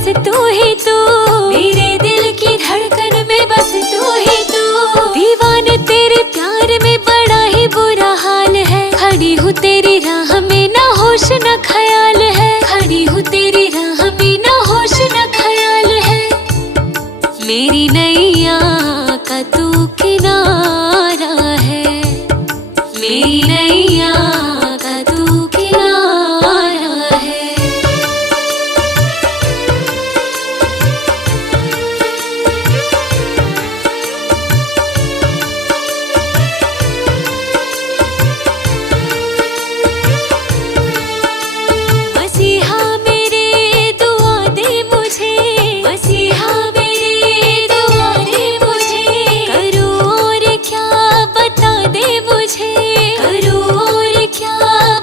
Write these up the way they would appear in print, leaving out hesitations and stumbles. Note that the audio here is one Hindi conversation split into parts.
बस तू ही तू, मेरे दिल की धड़कन में बस तू ही तू। दीवाने तेरे प्यार में बड़ा ही बुरा हाल है, खड़ी हूँ तेरी राह में ना होश न ख्याल है, खड़ी हूँ तेरी राह में ना होश न ख्याल है। मेरी नैया का तू किनारा है, मेरी नैया का तू किनारा है। मसीहा मेरे दुआ दे मुझे, मसीहा मेरे दुआ दे मुझे, करूँ और क्या बता दे मुझे, करूँ और क्या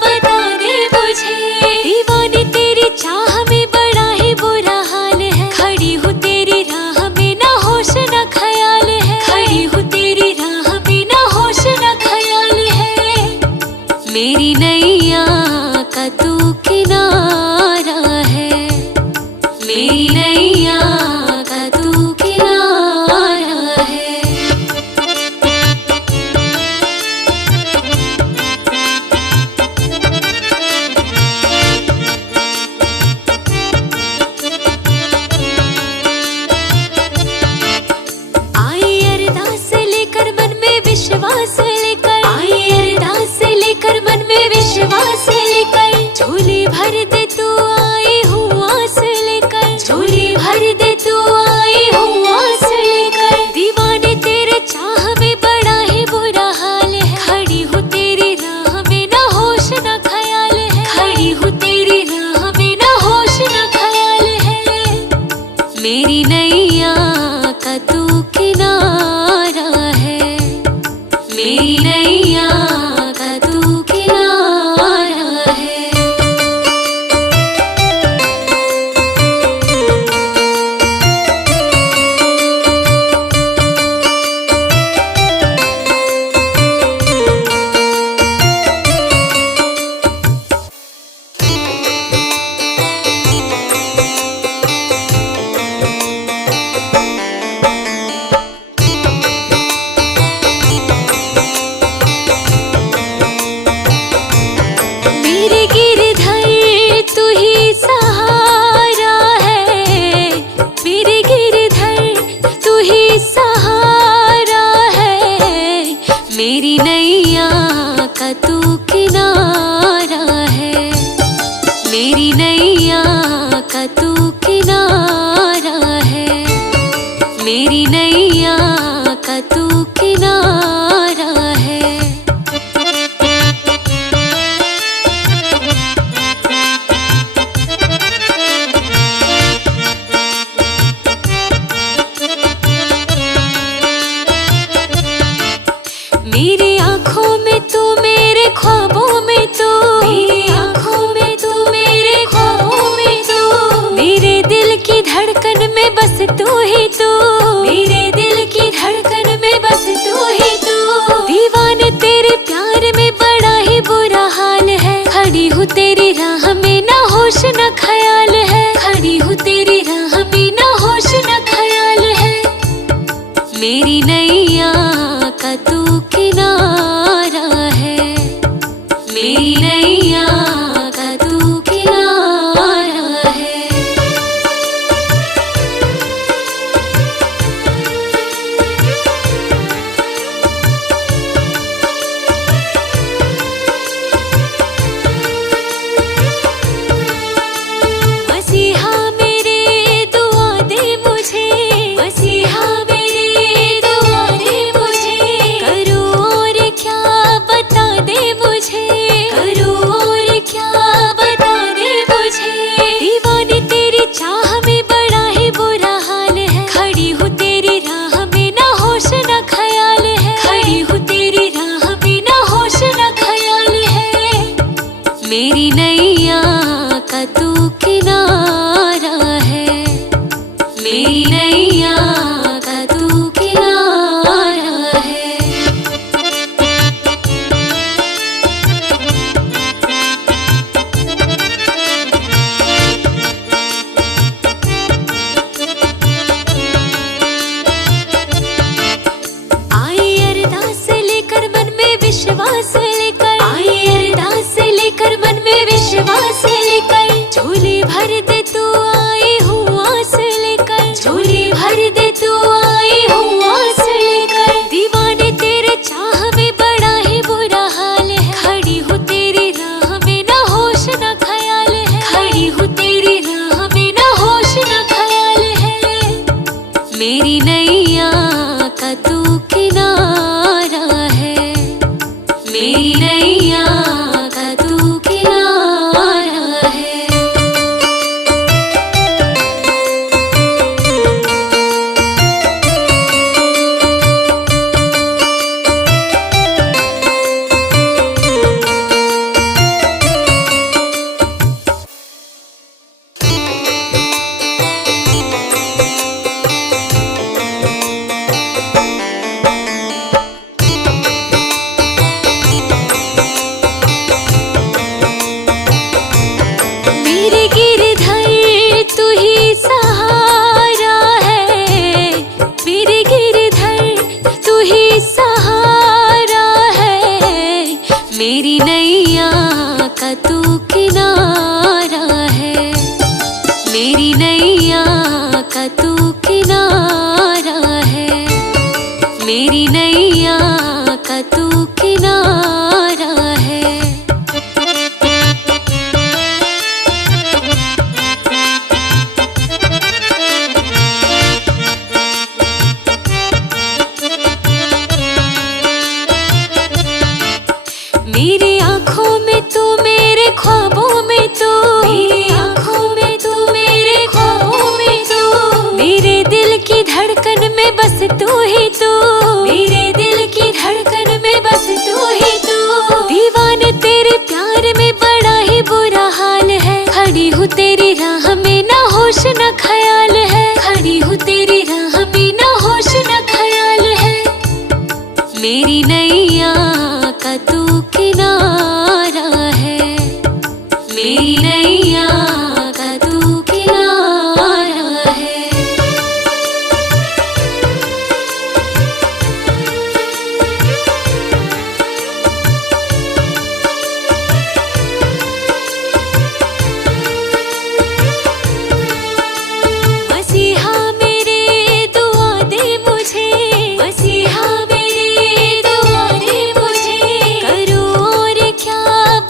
बता दे मुझे। दीवाने तेरी चाह में बड़ा ही बुरा हाल है, खड़ी हूँ तेरी राह में ना होश न ख्याल है, खड़ी हूँ तेरी राह में ना होश न ख्याल है। मेरी नैया का तू किनारा है, मेरी नैया का तू किनारा है। आई अरदास लेकर मन में विश्वास लेकर, आई अरदास लेकर मन में विश्वास लेकर, झोली भर दे तू आई हूँ आस लेकर, झोली भर दे तू आई हूँ आस लेकर। दीवाने तेरे चाह में बड़ा ही बुरा हाल है, खड़ी हूँ तेरी राह में ना होश न ख्याल है, खड़ी हूँ तेरी राह में ना होश न ख्याल है। मेरी नैया का तू किनारा है, मेरी नैया का तू किनारा है। मेरे गिरधर तू ही सहारा है, मेरे गिरधर तू ही सहारा है। मेरी नैया का तू किनारा है, मेरी नैया का तू किनारा है, मेरी नैया का तू किनारा है। मेरी आँखों में तू, मेरे ख्वाबों में तू, मेरी आँखों में तू, मेरे ख्वाबों में तू, मेरे दिल की धड़कन में बस तू ही तू, मेरे दिल की धड़कन में बस तू ही तू। दीवाने तेरे प्यार में बड़ा ही बुरा हाल है, खड़ी हूँ तेरी राह में ना होश न ख्याल है, खड़ी हूँ तेरी राह में ना होश न ख्याल है। मेरी नैया का तू किनारा है, मेरी नैया का तू किनारा है। मसीहा मेरे दुआ दे मुझे, मसीहा मेरे दुआ दे मुझे, करूँ और क्या बता दे मुझे, करूँ और क्या बता दे मुझे। दीवाने तेरी चाह में बड़ा ही बुरा हाल है, खड़ी हूँ तेरी राह में ना होश न ख्याल है, खड़ी हूँ तेरी राह में ना होश न ख्याल है। मेरी नैया का तू किनारा है, मेरी नैया का तू किनारा है। ख्वाबों में तू, मेरी आँखों में तू, मेरे ख्वाबों में तू, मेरे दिल की धड़कन में बस तू ही तू, मेरे दिल की धड़कन में बस तू ही तू। दीवाने तेरे प्यार में बड़ा ही बुरा हाल है, खड़ी हूँ तेरी राह में ना होश न ख्याल है, खड़ी हूँ तेरी राह में ना होश न ख्याल है। मेरी नैया का तू किनारा है, मेरी नैया का तू किनारा है। मसीहा मेरे दुआ दे मुझे, मसीहा मेरे दुआ दे मुझे, करूँ और क्या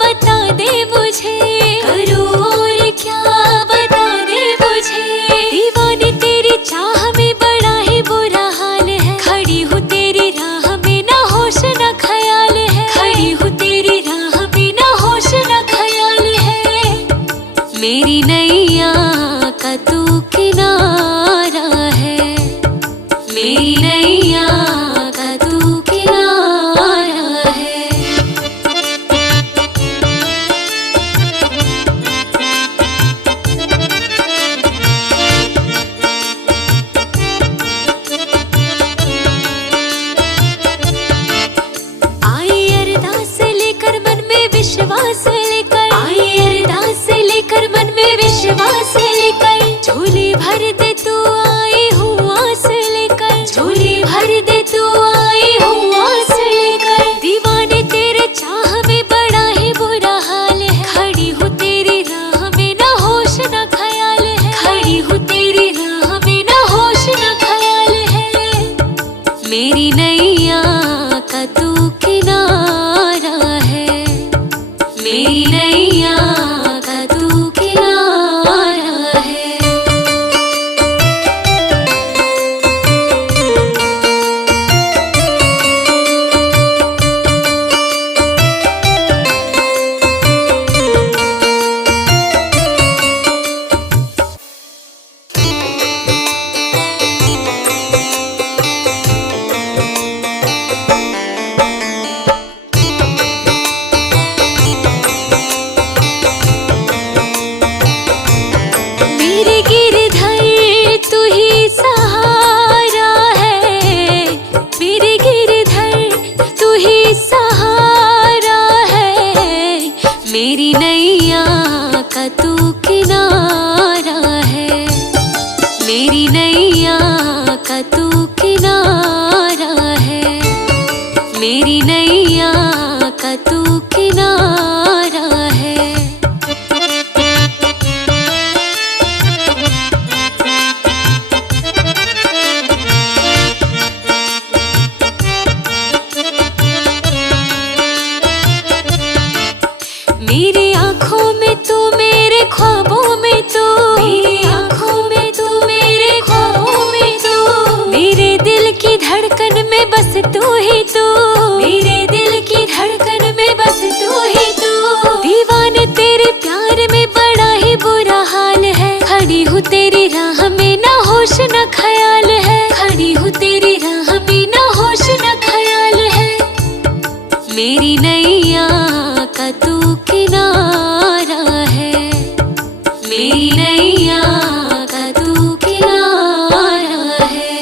बता दे मुझे, करूँ और क्या बता दे मुझे। दीवाने तेरी चाह में बड़ा ही बुरा हाल है, खड़ी हूँ तेरी राह में ना होश न ख्याल है, खड़ी हूँ तेरी राह में ना होश न ख्याल है। मेरी नैया का तू किनारा है, मेरी नैया का तू किनारा है। आई अरदास लेकर मन में विश्वास लेकर, आई अरदास लेकर मन में विश्वास लेकर, झोली भर दे तू आई हूँ आस लेकर, झोली भर दे तू आई हूँ आस लेकर। दीवाने तेरे चाह में बड़ा ही बुरा हाल है, खड़ी हूँ तेरी राह में ना होश न ख्याल है, खड़ी हूँ तेरी राह में ना होश न ख्याल है। मेरी नैया का तू किनारा है, मेरी नैया का तू किनारा है। मेरे गिरधर तू ही सहारा है, मेरे गिरधर तू ही सहारा है। मेरी नैया का तू किनारा है, मेरी नैया का तू किनारा है, मेरी नैया का तू किनारा है। मेरी आँखों में तू, मेरे ख्वाबों में तू, मेरी आँखों में तू, मेरे ख्वाबों में तू, मेरे दिल की धड़कन में बस तू ही तू, मेरे दिल की धड़कन में बस तू ही तू। दीवाने तेरे प्यार में बड़ा ही बुरा हाल है, खड़ी हूँ तेरी राह में ना होश न ख्याल है, खड़ी हूँ तेरी राह में ना होश न ख्याल है। मेरी नैया का तू किनारा है, मेरी नैया का तू किनारा है।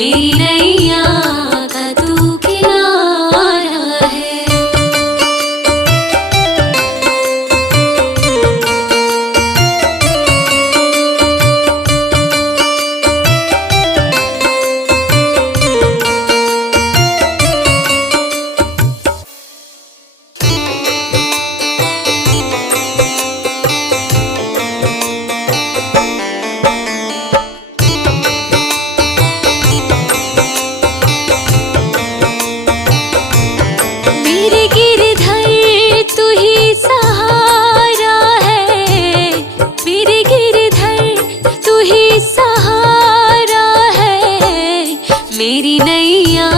मेरी नैया का तू किनारा है। मेरे गिरधर तू ही सहारा है, मेरे गिरधर तू ही सहारा है, मेरी नैया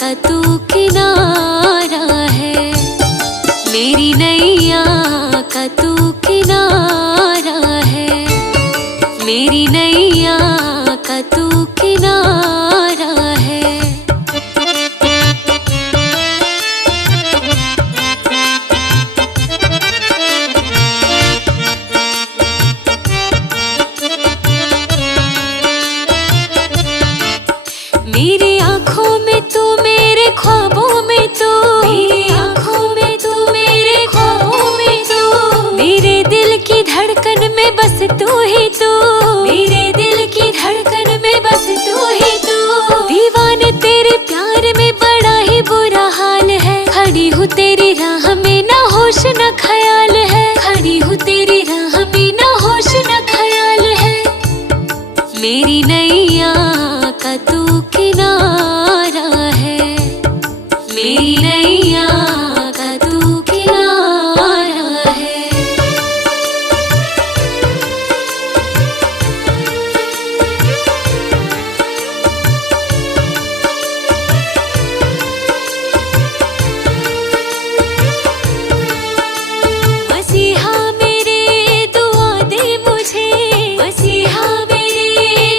का तू किनारा है, मेरी नैया का तू किनारा है, मेरी नैया का तू किनारा है। मेरी आँखों में तू, मेरे ख्वाबों में तू, मेरी आँखों में तू, मेरे ख्वाबों में तू, मेरे दिल की धड़कन में बस तू ही तू, मेरे दिल की धड़कन में बस तू ही तू। दीवाने तेरे प्यार में बड़ा ही बुरा हाल है, खड़ी हूँ तेरी राह में ना होश न ख्याल है, खड़ी हूँ तेरी राह में ना होश न ख्याल है। मेरी नैया का तू किनारा है, मेरी नैया का तू किनारा है। मसीहा मेरे दुआ दे मुझे, मसीहा मेरे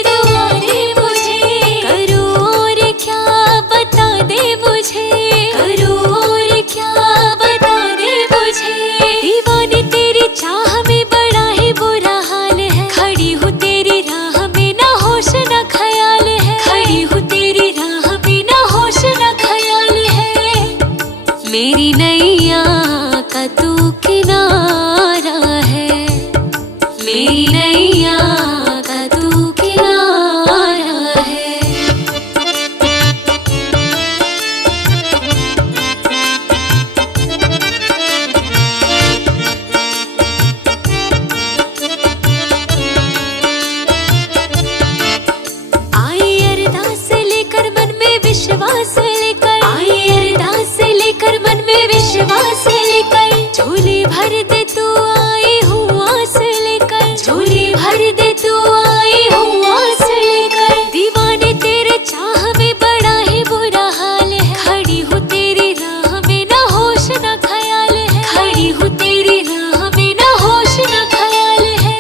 दुआ दे मुझे, करूँ और क्या बता दे मुझे, करूँ और क्या बता दे मुझे। दीवाने तेरी चाह में बड़ा ही बुरा हाल है, खड़ी हूँ तेरी राह में ना होश न ख्याल है, खड़ी हूँ तेरी राह में ना होश न ख्याल है। मेरी नैया का तू किनारा है, मेरी नैया का तू किनारा है। आई अरदास लेकर मन में विश्वास लेकर, आई अरदास लेकर मन में विश्वास लेकर, झोली भर दे तू आई हूँ आस लेकर, झोली भर दे तू आई हूँ आस लेकर। दीवाने तेरे चाह में बड़ा ही बुरा हाल है, खड़ी हूँ तेरी राह में ना होश न ख्याल है, खड़ी हूँ तेरी राह में ना होश न ख्याल है।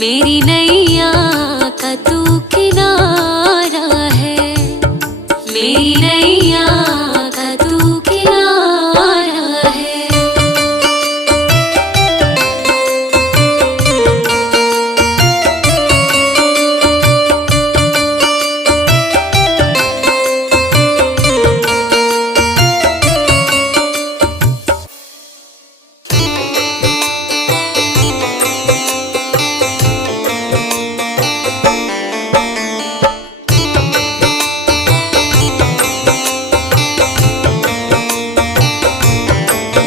मेरी नैया का तू किनारा है, मेरी नैया का तू किनारा है।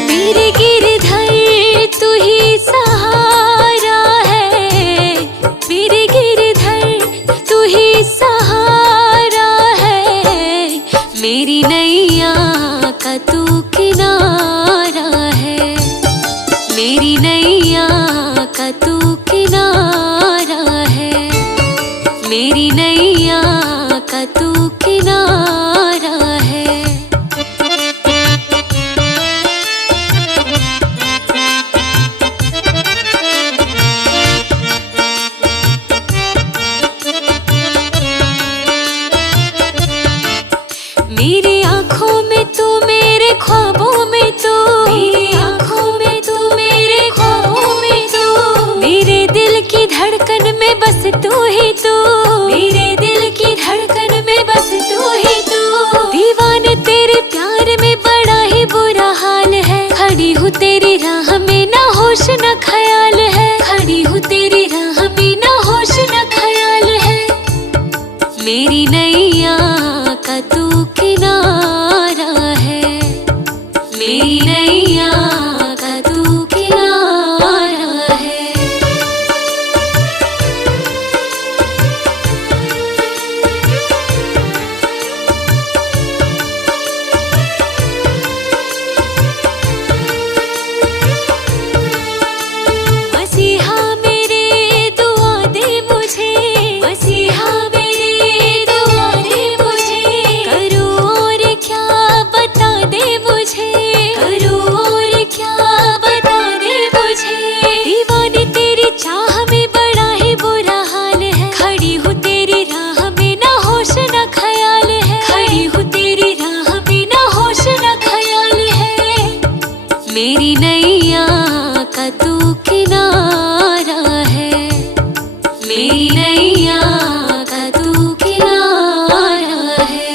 मेरे गिरधर तू ही सहारा है, मेरे गिरधर तू ही सहारा है, मेरी नैया का तू किनारा है, मेरी नैया का तू किनारा है, मेरी नैया का तू किनारा है। मेरी आँखों में तू, मेरे ख्वाबों में तू, मेरी आँखों में तू, मेरे ख्वाबों में तू, मेरे दिल की धड़कन में बस तू ही तू, मेरे दिल की धड़कन मेरी नैया का तू किनारा है, मेरी नैया का तू किनारा है। मसीहा मेरे दुआ दे मुझे, मसीहा मेरे दुआ दे मुझे, करूँ और क्या बता दे मुझे, करूँ और क्या बता दे मुझे। दीवाने तेरी चाह में बड़ा ही बुरा हाल है, खड़ी हूँ तेरी राह में ना होश ना ख्याल है, खड़ी हूँ तेरी राह में ना होश ना ख्याल है। मेरी नैया का तू किनारा है, मेरी नैया का तू किनारा है।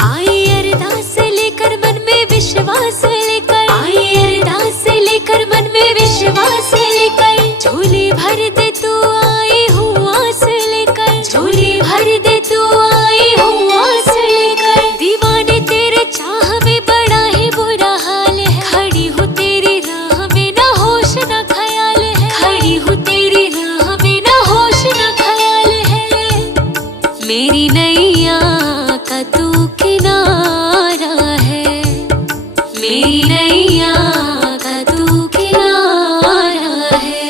आई अरदास लेकर मन में विश्वास लेकर, आई अरदास लेकर मन में विश्वास लेकर, झोली भर दे तू आई हूँ आस लेकर, झोली भर दे तू आई हूँ आस लेकर। दीवाने तेरे चाह में बड़ा ही बुरा हाल है, खड़ी हूँ तेरी राह में ना होश ना ख्याल है, खड़ी हूँ तेरी राह में ना होश ना ख्याल है। मेरी नैया का तू किनारा है, मेरी नैया का तू किनारा है।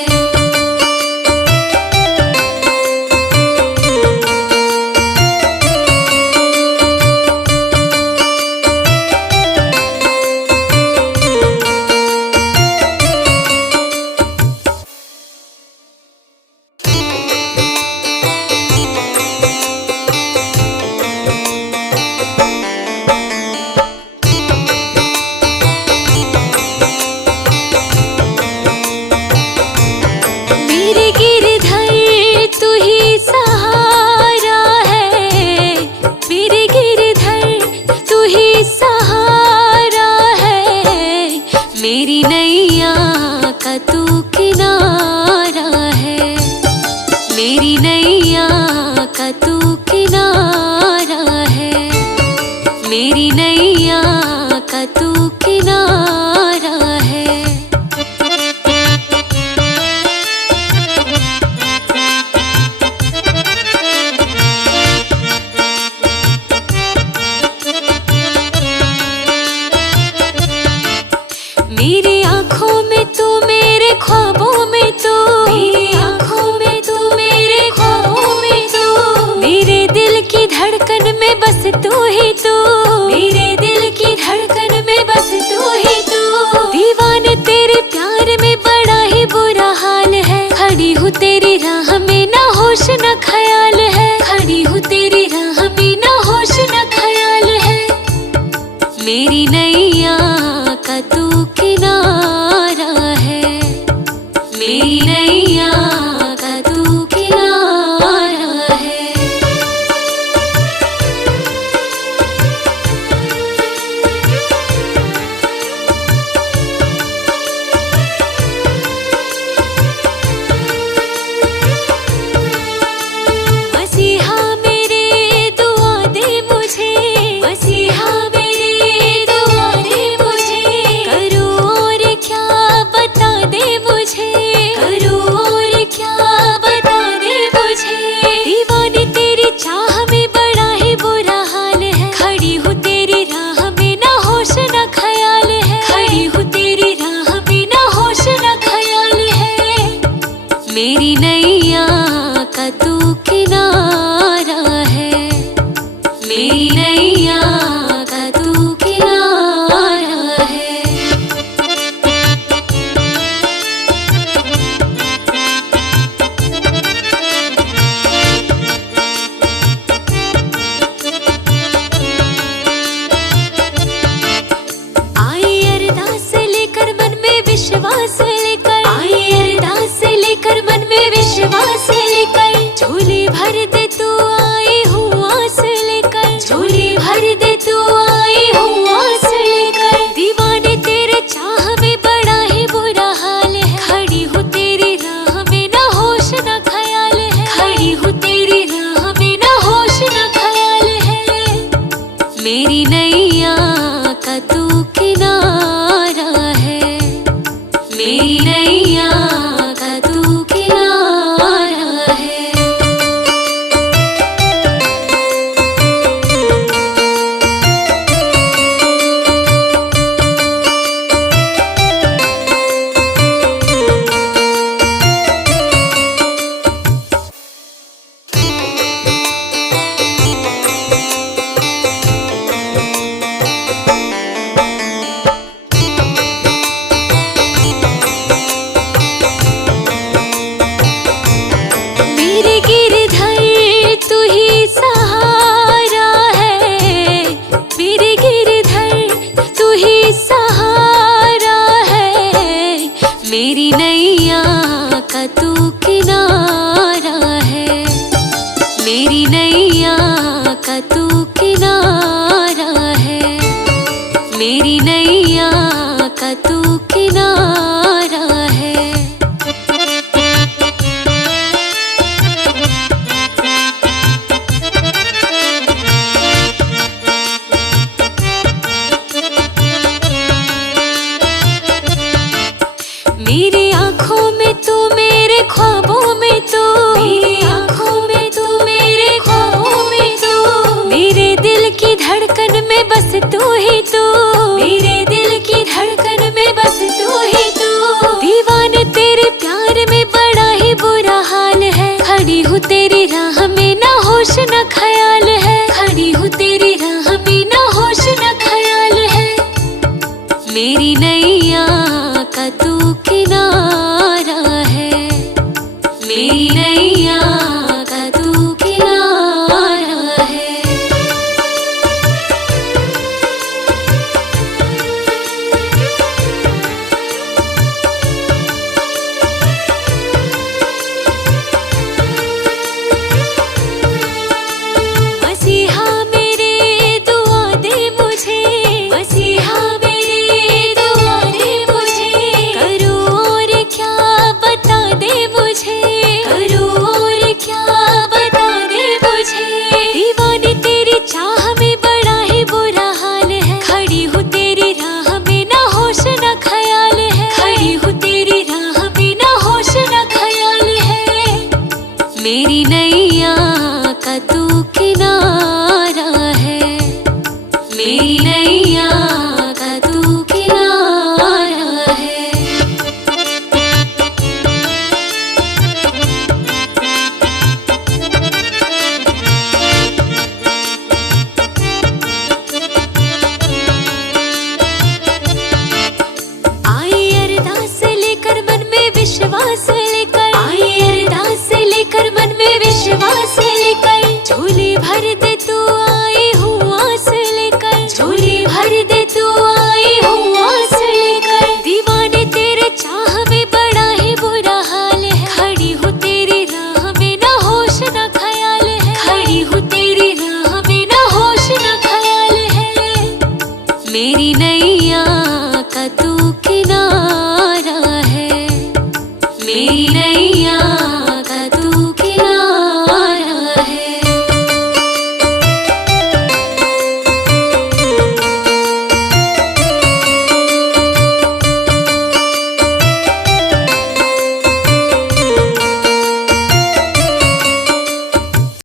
मेरे गिरधर तू ही सहारा है, मेरे गिरधर तू ही सहारा है। मेरी नैया का तू किनारा है, मेरी नैया का तू किनारा है, मेरी नैया का तू किनारा है। मेरी आँखों में तू मेरे ख्वाबों में तू, मेरी आँखों में तू मेरे ख्वाबों में तू, मेरे दिल की धड़कन में बस तू ही तू, मेरे दिल की धड़कन में बस तू ही तू। दीवाने तेरे प्यार में बड़ा ही बुरा हाल है, खड़ी हूँ तेरी राह में ना होश ना ख्याल है, खड़ी हूँ तेरी राह में ना होश ना ख्याल है। मेरी नैया का तू किनारा है, मेरी नैया का तू किनारा है। मसीहा मेरे दुआ दे मुझे, मसीहा मेरे दुआ दे मुझे, करूँ और क्या बता दे मुझे, करूँ और क्या बता दे मुझे। दीवाने तेरी चाह में बड़ा ही बुरा हाल है, खड़ी हूँ तेरी राह में ना होश ना ख्याल है, खड़ी हूँ तेरी राह में ना होश ना ख्याल है। मेरी नैया का तू किनारा है, मेरी नैया का तू किनारा है। आई अरदास लेकर मन में विश्वास लेकर, आई अरदास लेकर मन में विश्वास लेकर, झोली भर दे तू आई हूँ आस लेकर, बस तू ही तू।